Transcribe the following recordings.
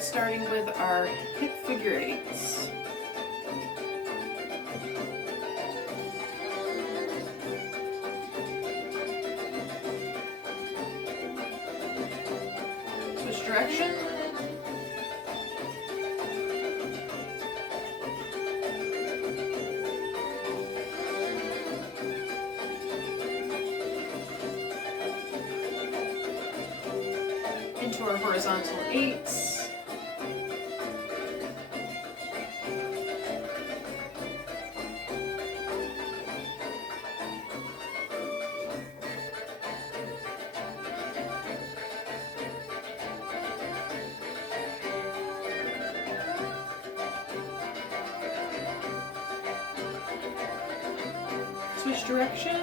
Alright, starting with our hip figure eights. Switch direction. Into our horizontal eights. Switch direction.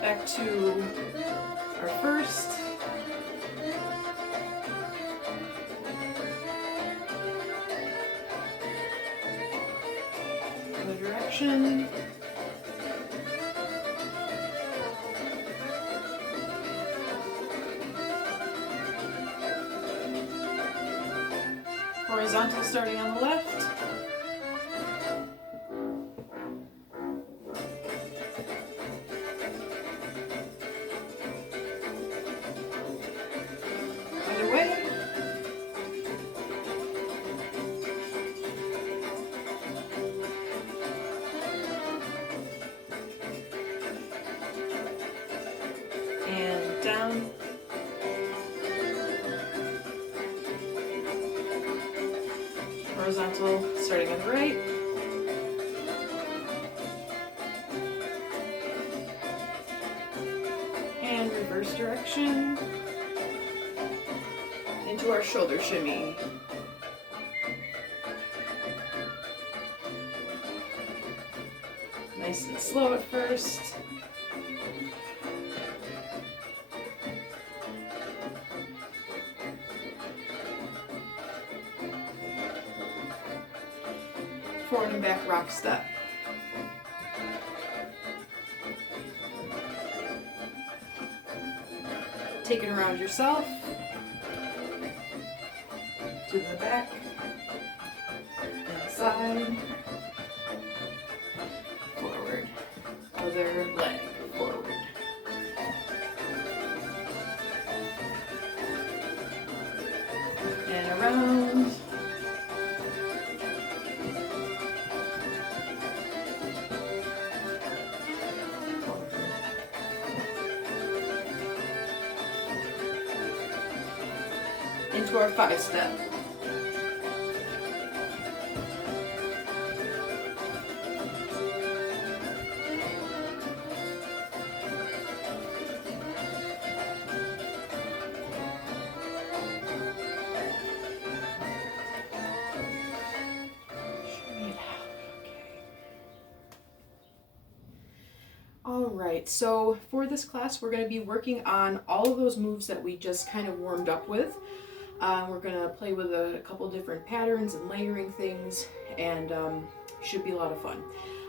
Back to our first. Other direction. Horizontal starting on the left. Other way. And down. Horizontal starting on the right. And reverse direction into our shoulder shimmy. Nice and slow at first. Forward and back rock step. Take it around yourself. To the back. Inside. Forward. Other leg. Forward. And around. Into our 5-step. Alright, so for this class we're going to be working on all of those moves that we just kind of warmed up with. We're going to play with a couple different patterns and layering things, and should be a lot of fun.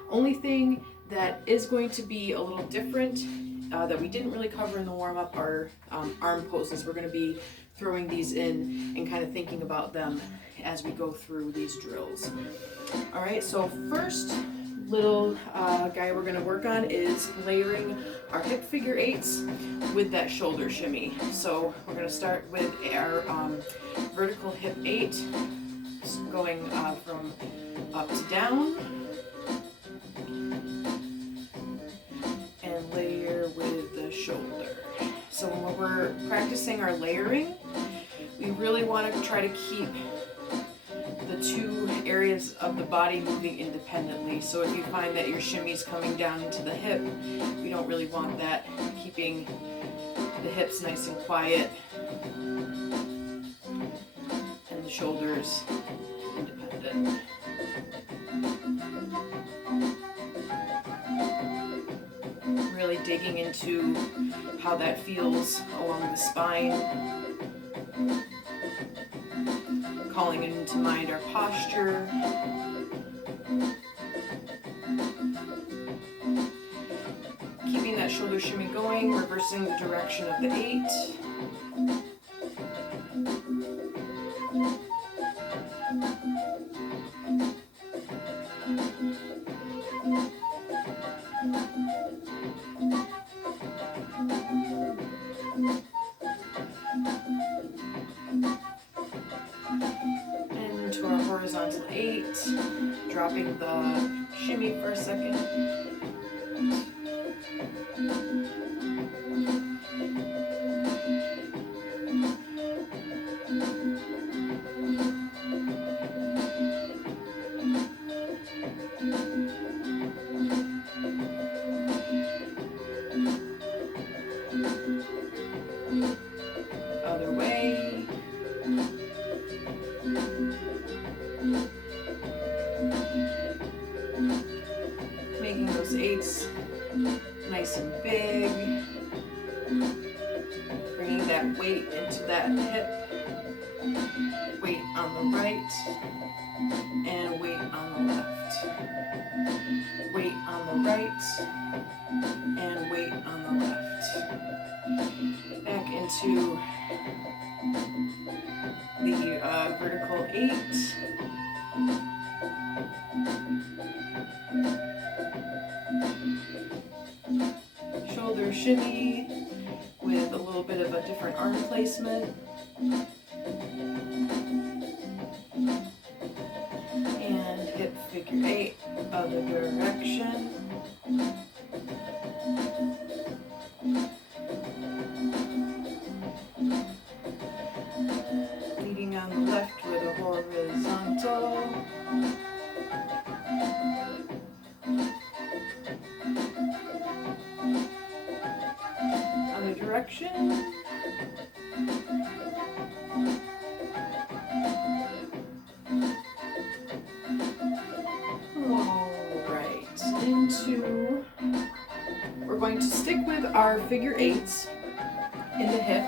Only thing that is going to be a little different that we didn't really cover in the warm-up are arm poses. We're going to be throwing these in and kind of thinking about them as we go through these drills. Alright, so first little guy we're going to work on is layering our hip figure eights with that shoulder shimmy. So we're going to start with our vertical hip 8, going from up to down, and layer with the shoulder. So when we're practicing our layering, we really want to try to keep the two areas of the body moving independently. So if you find that your shimmy's coming down into the hip, we don't really want that. Keeping the hips nice and quiet and the shoulders independent. Really digging into how that feels along the spine. calling into mind our posture. Keeping that shoulder shimmy going, reversing the direction of the 8. And into our horizontal 8, dropping the shimmy for a second. Other way. Making those 8s nice and big. Bringing that weight into that hip. Weight on the right and weight on the left. Weight on the right and weight on the left. Back into the vertical 8. Shoulder shimmy with a little bit of a different arm placement. And hip figure 8, other direction. Leading on the left with a horizontal. Other direction. We're going to stick with our figure 8s in the hip,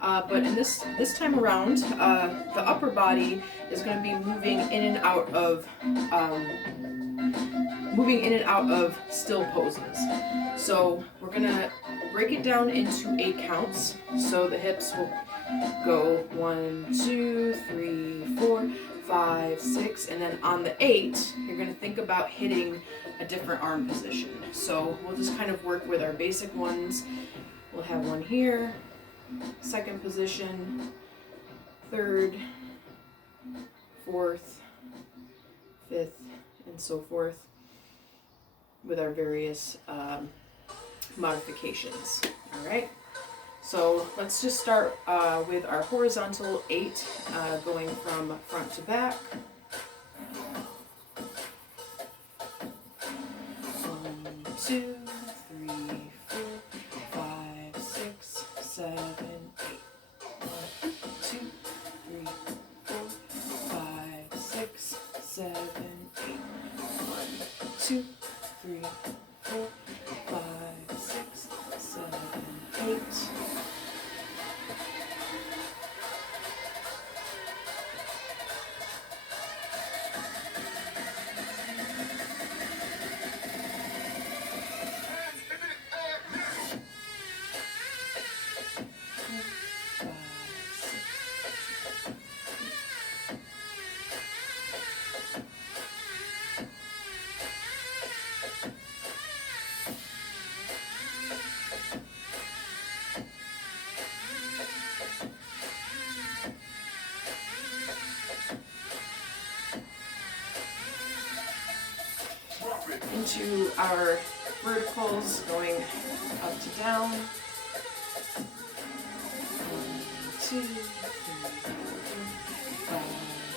but in this time around, the upper body is going to be moving in and out of still poses. So we're going to break it down into 8 counts. So the hips will go 1, 2, 3, 4, 5, 6, and then on the 8, you're going to think about hitting a different arm position. So we'll just kind of work with our basic ones. We'll have one here, second position, third, fourth, fifth, and so forth with our various modifications. All right. So let's just start with our horizontal 8, going from front to back. 1, 2, 3, 4, 5, 6, 7, 8. 1, 2, 3, 4, 5, 6, 7, 8. 1, 2, 3, 4, 5, 6, 7, 8. Into our verticals, going up to down. 1, 2, 3, 4, 5,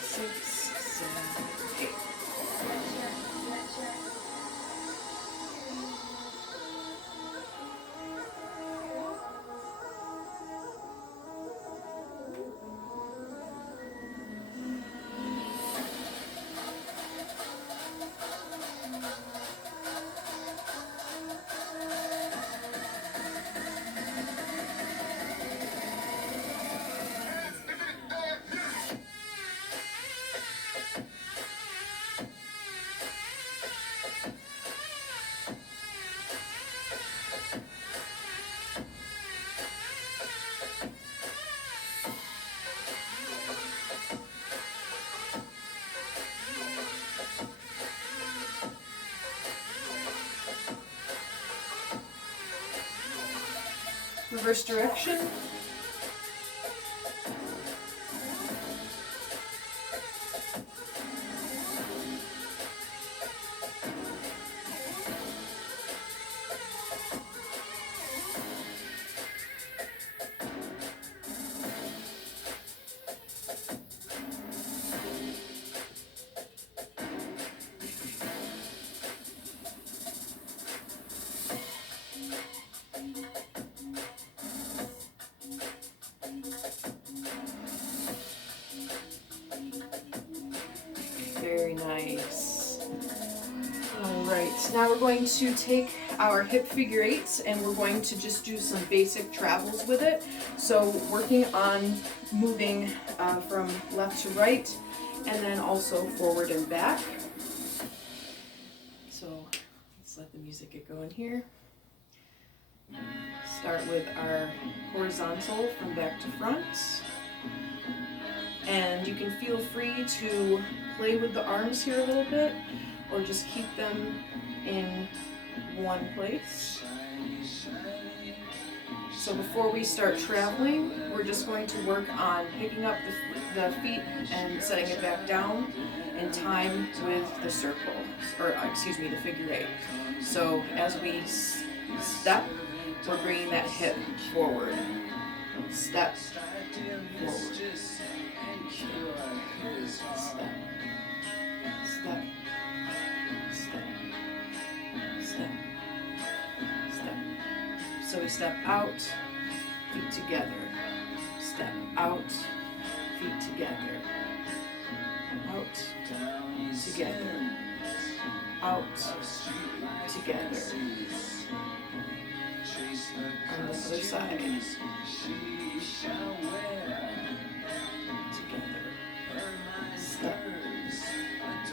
6, 7, 8. first direction. Very nice. All right, now we're going to take our hip figure eights and we're going to just do some basic travels with it. So working on moving from left to right and then also forward and back. So let's let the music get going here. Start with our horizontal from back to front. And you can feel free to play with the arms here a little bit or just keep them in one place. So before we start traveling, we're just going to work on picking up the feet and setting it back down in time with the circle, or excuse me, the figure eight. So as we step, we're bringing that hip forward. Step, forward. Step, step, step, step, step. So we step out, feet together. Step out, feet together. Out, together. Out, together. On the other side. Together. Step.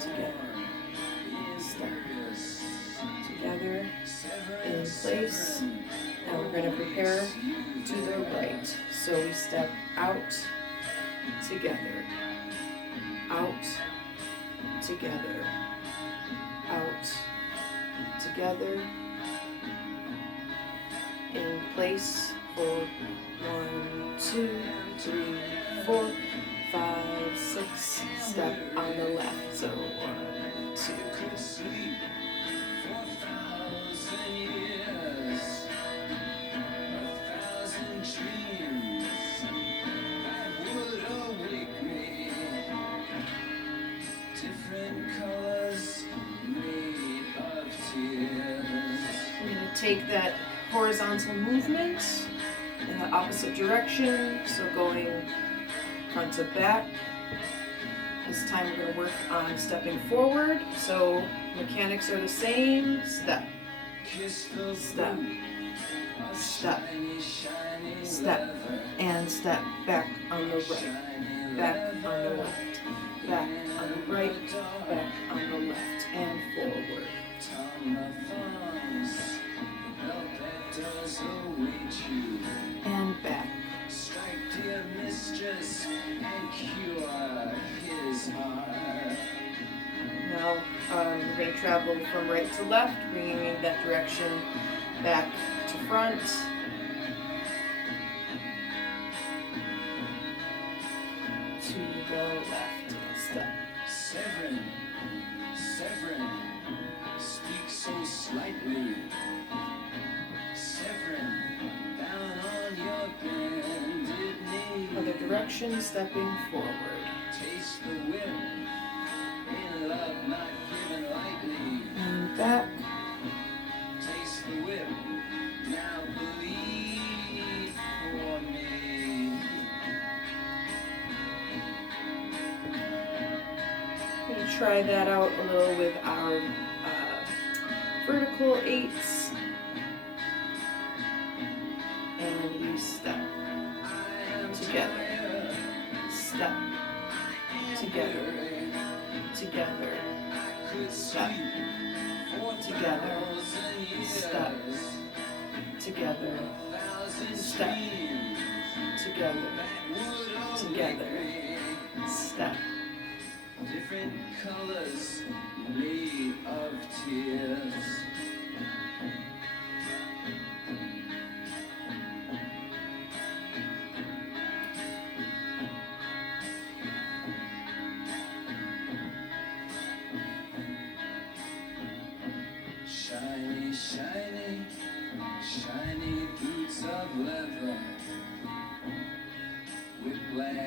Together. Step. Together. In place. Now we're going to prepare to the right. So we step out, together. Out, together. Out, together. In place for 1, 2, 3, 4, 5, 6. Step on the left. So 1, 2, 3. We're going to take that horizontal movement in the opposite direction, so going front to back. This time we're going to work on stepping forward, so mechanics are the same. Step, step, step, step, and step back on the right, back on the left, back on the right, back on the left, and forward. And back. Now we're going to travel from right to left, bringing in that direction back to front. To the left. Step. Severin, speak so slightly. Severin, down on your bended knee. Other direction, stepping forward. Taste the whip, in love not given lightly. And back. Taste the whip, now believe for me. We're going to try that out a little with our vertical eights. And we step together, step together, together, step together, step together, step together, together, step. Different colors made of tears.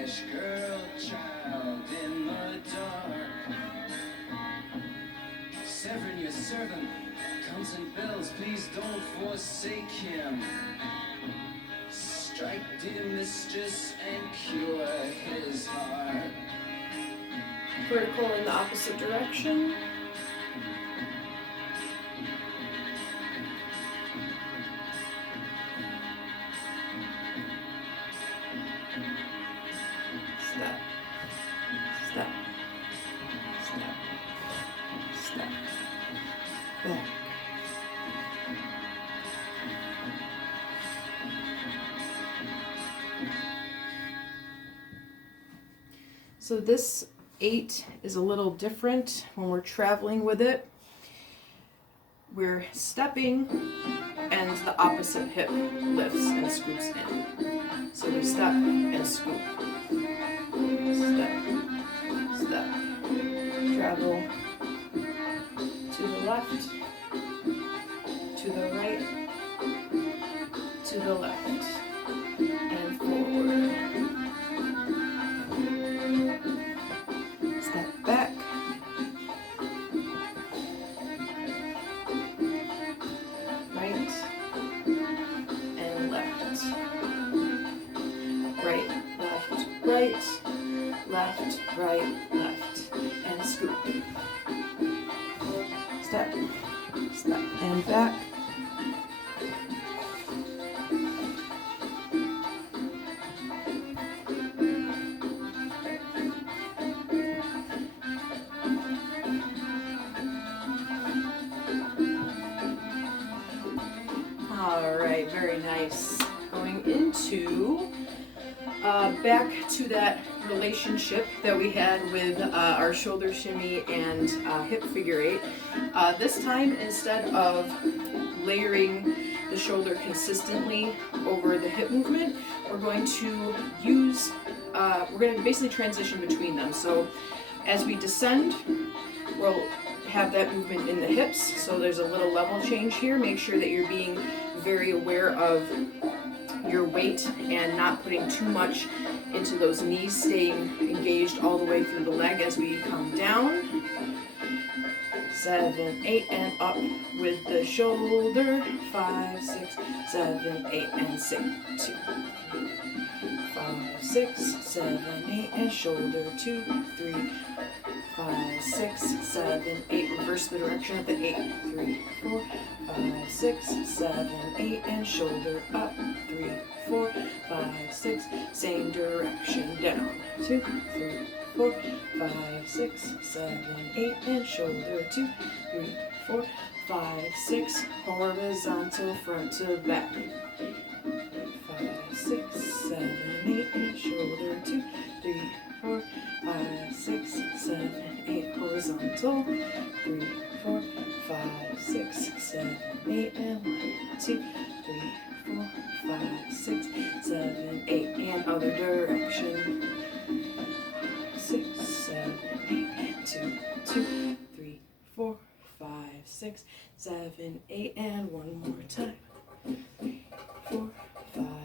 foolish girl child in the dark. Severin, your servant, comes and bells. Please don't forsake him. Strike, dear mistress, and cure his heart. Vertical in the opposite direction. Step, step, step, step, back. So this 8 is a little different when we're traveling with it. We're stepping and the opposite hip lifts and scoops in. So we step and scoop. Step, step. Travel to the left, to the right, to the left, and forward. Step back. Right and left. Right, left, right, left, right, left, and scoop. Step, step, and back. Alright, very nice. Going into back to that relationship that we had with our shoulder shimmy and hip figure 8. This time, instead of layering the shoulder consistently over the hip movement, we're going to use, we're going to basically transition between them. So as we descend, we'll have that movement in the hips. So there's a little level change here. Make sure that you're being very aware of your weight and not putting too much into those knees, staying engaged all the way through the leg as we come down. 7, 8, and up with the shoulder. 5, 6, 7, 8, and sing. 2, 5, 6, 7, 8, and shoulder. 2, 3, 5, 6, 7, 8. Reverse the direction of the 8. 3, 4, 5, 6, 7, 8, and shoulder up. 3, 4, 5, 6. Same direction down. 2, 3, 4, 5, 6, 7, 8, and shoulder. 2, 3, 4, 5, 6. Horizontal front to back. 5, 6, 7, 8, and shoulder. 2, 3, 4, 5, 6, 7, 8. Horizontal. 3, 4, 5, 6, 7, 8, and 1, 2, 3, 4, 5, 6, 7, 8, and other direction. 6, 7, 8, and 2, 2, 3, 4, 5, 6, 7, 8, and one more time. 3, 4,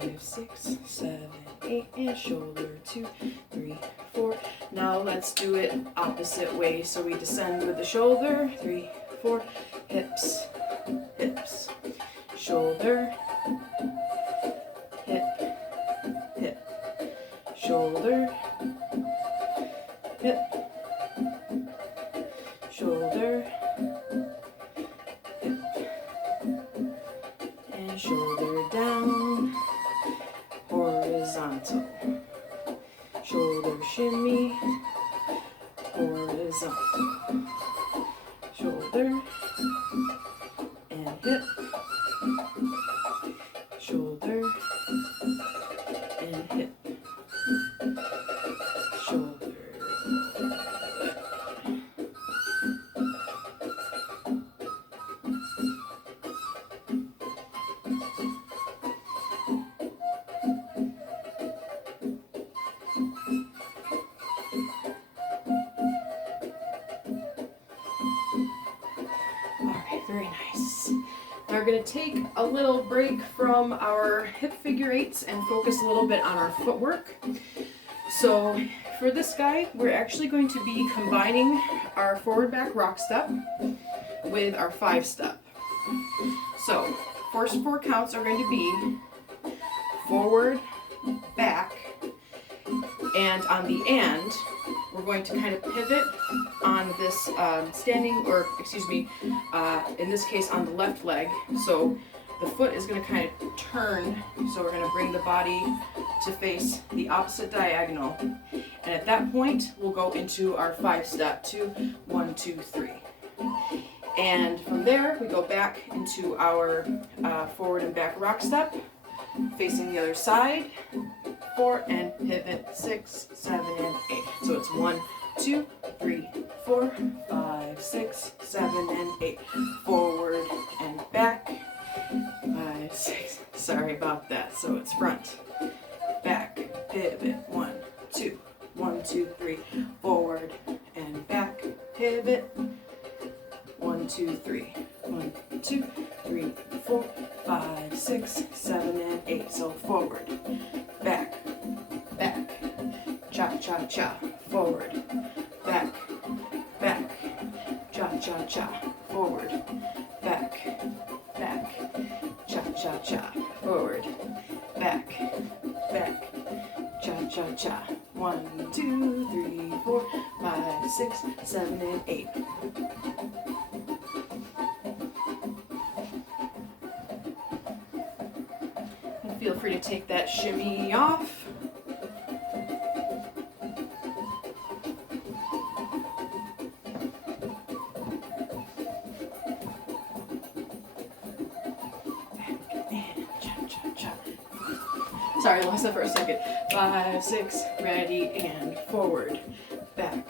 5, 6, 7, 8, and shoulder. 2, 3, 4. Now let's do it opposite way. So we descend with the shoulder. 3, 4. Hips, hips, shoulder, hip, hip, shoulder, hip, shoulder, hip, and shoulder down, horizontal, shoulder shimmy, horizontal, shoulder, and hip, shoulder, and hip, shoulder. Very nice. Now we're going to take a little break from our hip figure 8s and focus a little bit on our footwork. So for this guy, we're actually going to be combining our forward back rock step with our 5-step. So first 4 counts are going to be forward, back, and on the and, we're going to kind of pivot on this standing, or excuse me, in this case on the left leg. So the foot is going to kind of turn, so we're going to bring the body to face the opposite diagonal. And at that point, we'll go into our 5-step, 2, 1, 2, 3. And from there, we go back into our forward and back rock step, facing the other side, 4, and pivot, 6, 7, and 8. So it's 1, 2, 3, 4, 5, 6, 7, and 8. Forward and back, 5, 6. Sorry about that. So it's front, back, pivot, 1, 2, 1, 2, 3. Forward and back, pivot, 1, 2, 3. 1, 2, 3, 4, 5, 6, 7, and 8. So forward, back, back, cha cha cha. Forward, back, back, cha cha cha. Forward, back, back, cha cha cha. Forward, back, back, cha cha cha. 1, 2, 3, 4, 5, 6, 7, and 8. Feel free to take that shimmy off. Sorry, I lost that for a second. 5, 6, ready, and forward. Back,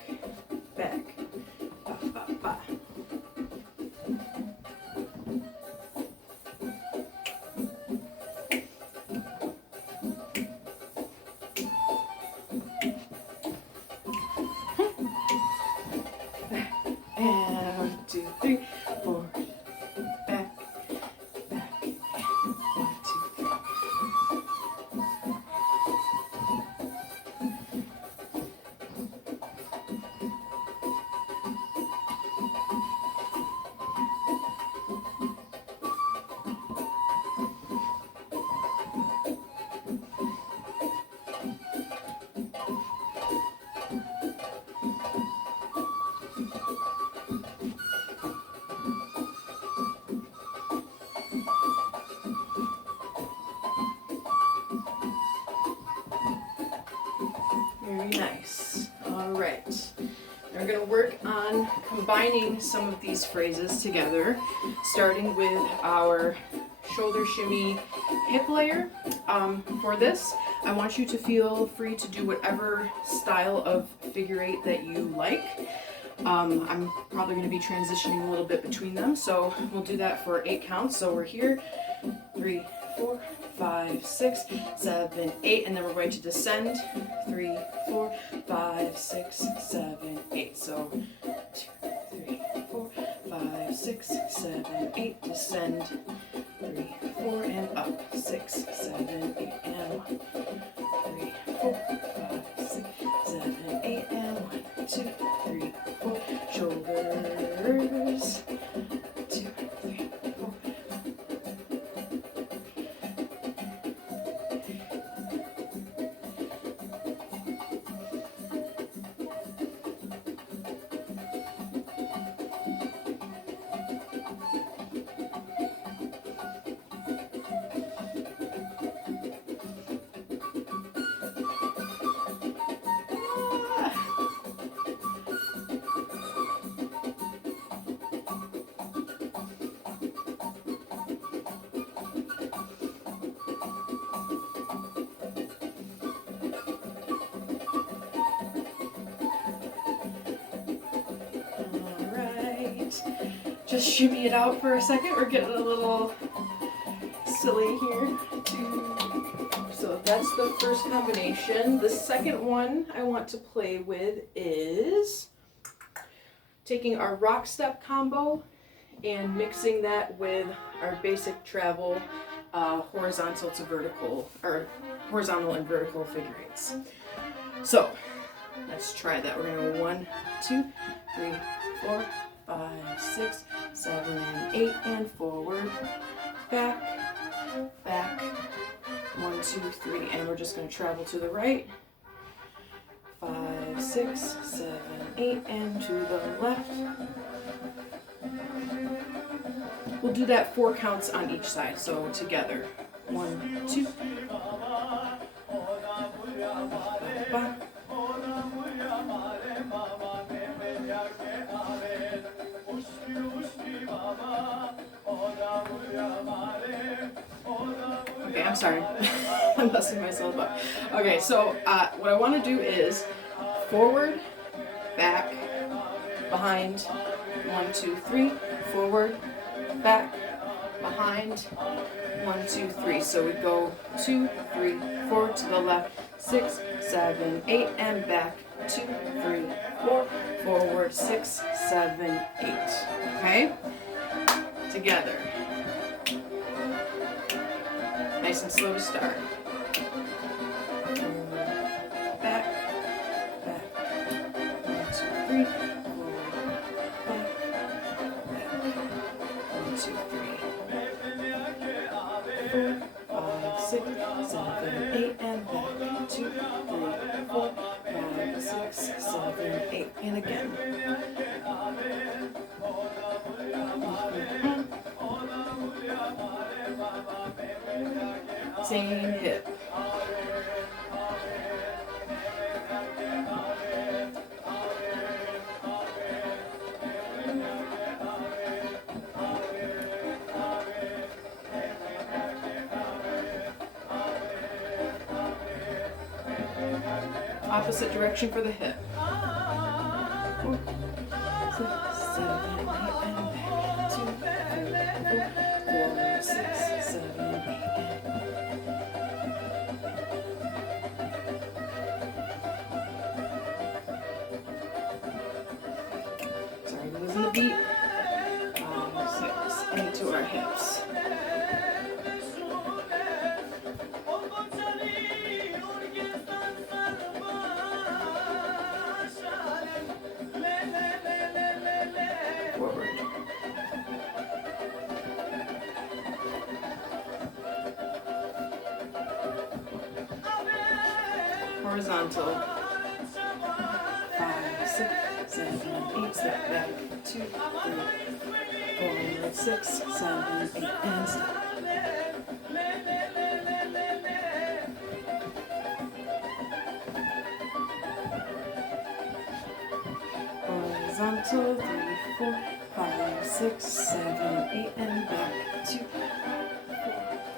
back, ba, ba, ba. And 1, 2, 3, forward, back, back, 1, 2, 3. Very nice. All right. We're going to work on combining some of these phrases together, starting with our shoulder shimmy hip layer. For this, I want you to feel free to do whatever style of figure 8 that you like. I'm probably going to be transitioning a little bit between them, so we'll do that for 8 counts. So we're here, 3, 4, 5, 6, 7, 8, and then we're going to descend, 3, 4, 5, 6, 7, 8. So 2, 3, 4, 5, 6, 7, 8, descend, 3, 4, and up, 6, 7, 8, and 1, 3, 4, 5, 6, 7, 8, and 1, 2, 3, 4, shoulders, 2, 3, 4. Just shimmy it out for a second. We're getting a little silly here. So that's the first combination. The second one I want to play with is taking our rock step combo and mixing that with our basic travel horizontal to vertical, or horizontal and vertical figure 8s. So let's try that. We're gonna go 1, 2, 3, 4, 5, 6, 7, and 8, and forward, back, back, 1, 2, 3, and we're just gonna travel to the right, 5, 6, 7, 8, and to the left. We'll do that 4 counts on each side, so together. 1, 2, back. Okay, I'm sorry. I'm messing myself up. Okay, so what I want to do is forward, back, behind, 1, 2, 3, forward, back, behind, 1, 2, 3. So we go 2, 3, 4 to the left, 6, 7, 8, and back, 2, 3, 4, forward, 6, 7, 8. Okay? Together. Nice and slow to start. Back, back, 1, 2, 3, forward, back, back, 1, 2, 3, 4, 5, 6, 7, 8, and back, 2, 3, 4, 5, 6, 7, 8, and again. Same hip. Opposite direction for the hip. 4, 6, 7, 8, and back. 2, 3, 4, 4, 6, 7, 8, Sorry, losing the beat. 5, 6, 8 to our hips. Forward. Horizontal. 5, 6, 7, 8, step back. 2, 3, 4, 6, 7, 8, and stop. Horizontal. 3, 4, 5, 6, 7, 8, and back. 2, 4,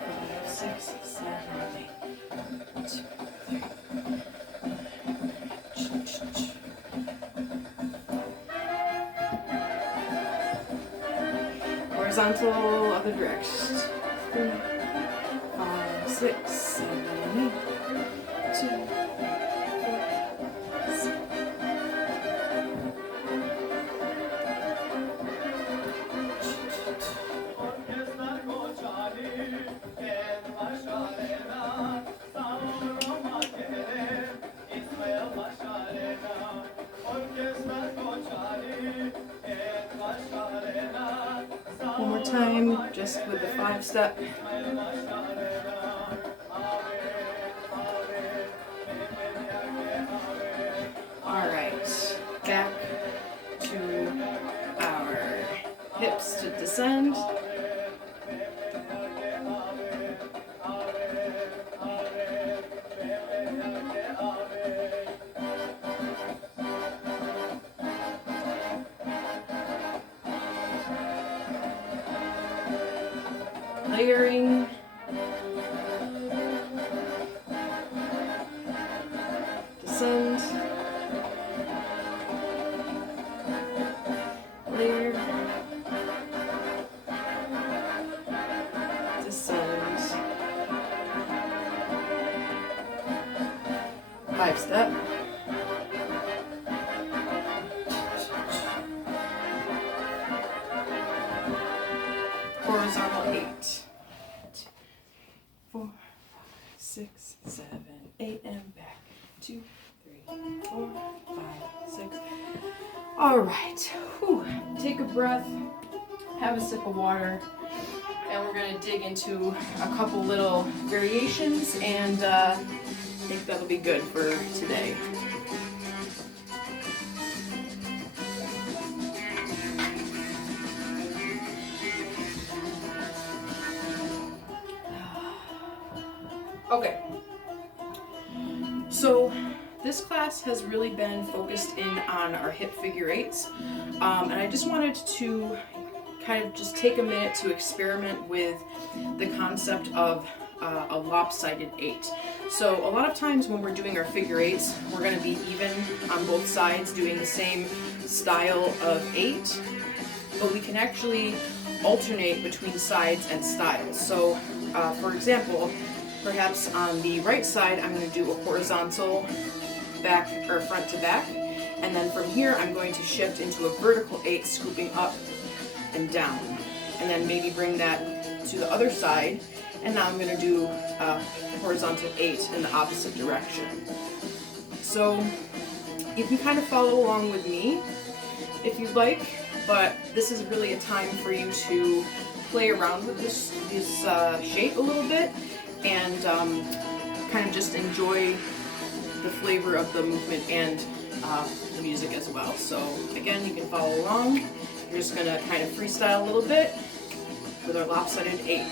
5, 6, 7, 8. 1, 2, 3. Horizontal, other direction. 3, 5, 6, 7, 8. 2, 4, 6. One more time, just with the 5-step. All right, back to our hips to descend. Layering. Descend. Layer. Descend. 5-step. Horizontal 8. 2, 4, 5, 6, 7, 8, and back. 2, 3, All right, whew. Take a breath, have a sip of water, and we're gonna dig into a couple little variations, and I think that'll be good for today. Okay, so this class has really been focused in on our hip figure eights, and I just wanted to kind of just take a minute to experiment with the concept of a lopsided eight. So a lot of times when we're doing our figure eights, we're going to be even on both sides doing the same style of eight, but we can actually alternate between sides and styles. So for example, perhaps on the right side, I'm going to do a horizontal back or front to back, and then from here I'm going to shift into a vertical 8, scooping up and down, and then maybe bring that to the other side, and now I'm going to do a horizontal 8 in the opposite direction. So you can kind of follow along with me if you'd like, but this is really a time for you to play around with this shape a little bit, and kind of just enjoy the flavor of the movement and the music as well. So again, you can follow along. We're just gonna kind of freestyle a little bit with our lopsided 8.